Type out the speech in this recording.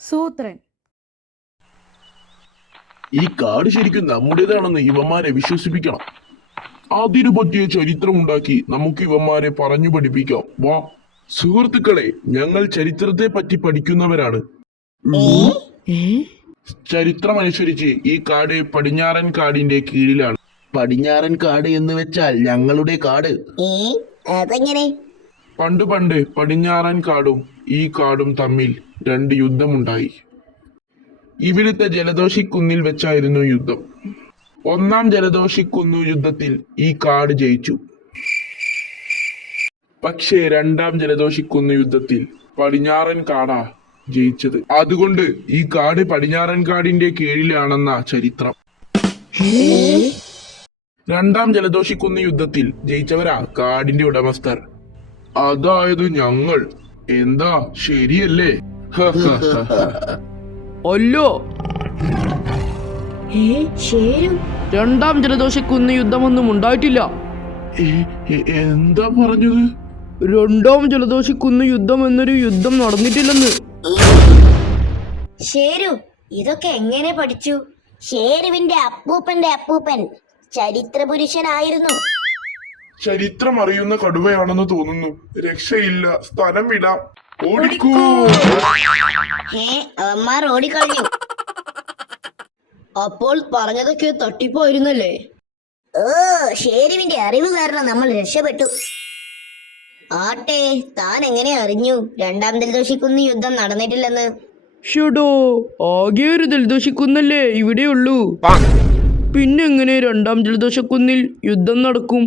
സൂത്രൻ. ഈ കാട് ശരിക്കും നമ്മുടേതാണെന്ന് ഇവന്മാരെ വിശ്വസിപ്പിക്കണം. അതിനു പറ്റിയ ചരിത്രം ഉണ്ടാക്കി നമുക്ക് ഇവന്മാരെ പറഞ്ഞു പഠിപ്പിക്കാം. വാ സുഹൃത്തുക്കളെ, ഞങ്ങൾ ചരിത്രത്തെ പറ്റി പഠിക്കുന്നവരാണ്. ചരിത്രം അനുസരിച്ച് ഈ കാട് പടിഞ്ഞാറൻ കാടിന്റെ കീഴിലാണ്. പടിഞ്ഞാറൻ കാട് എന്ന് വെച്ചാൽ ഞങ്ങളുടെ കാട്. അതെങ്ങനെ? പണ്ട് പടിഞ്ഞാറൻ കാടും ഈ കാടും തമ്മിൽ 2 യുദ്ധമുണ്ടായി. ഇവിടുത്തെ ജലദോഷിക്കുന്നിൽ വെച്ചായിരുന്നു യുദ്ധം. 1-ാം ജലദോഷിക്കുന്നു യുദ്ധത്തിൽ ഈ കാട് ജയിച്ചു. പക്ഷേ 2-ാം ജലദോഷിക്കുന്നു യുദ്ധത്തിൽ പടിഞ്ഞാറൻ കാടാ ജയിച്ചത്. അതുകൊണ്ട് ഈ കാട് പടിഞ്ഞാറൻ കാടിന്റെ കീഴിലാണെന്ന ചരിത്രം. 2-ാം ജലദോഷിക്കുന്നു യുദ്ധത്തിൽ ജയിച്ചവരാ കാടിന്റെ ഉടമസ്ഥർ, അതായത് ഞങ്ങൾ. എന്താ ശരിയല്ലേ? അല്ലോ, ശരും 2-ാം ജലദോഷിക്കുന്ന് യുദ്ധമൊന്നും ഉണ്ടായിട്ടില്ല. എന്താ പറഞ്ഞത്? 2-ാം ജലദോഷിക്കുന്ന് യുദ്ധം എന്നൊരു യുദ്ധം നടന്നിട്ടില്ലെന്ന്. ശരു, ഇതൊക്കെ എങ്ങനെ പഠിച്ചു? ഷേരുവിന്റെ അപ്പൂപ്പന്റെ അപ്പൂപ്പൻ ചരിത്ര പുരുഷനായിരുന്നു. ചരിത്രം അറിയുന്ന കടുവയാണെന്ന് തോന്നുന്നു. രക്ഷയില്ല, സ്ഥലം വിടാം. ഓടിക്കൂ. അവന്മാർ ഓടിക്കളഞ്ഞു. അപ്പോൾ പറഞ്ഞതൊക്കെ തട്ടിപ്പോയിരുന്നല്ലേ? ഓ, ഷേരുവിന്റെ അറിവ് കാരണം നമ്മൾ രക്ഷപ്പെട്ടു. ആട്ടെ, താൻ എങ്ങനെ അറിഞ്ഞു 2-ാം ജലദോഷിക്കുന്ന് യുദ്ധം നടന്നിട്ടില്ലെന്ന്? ഷുഡോ, ആകെ ഒരു ജലദോഷിക്കുന്നല്ലേ ഇവിടെയുള്ളൂ. പിന്നെങ്ങനെ 2-ാം ജലദോഷക്കുന്നിൽ യുദ്ധം നടക്കും?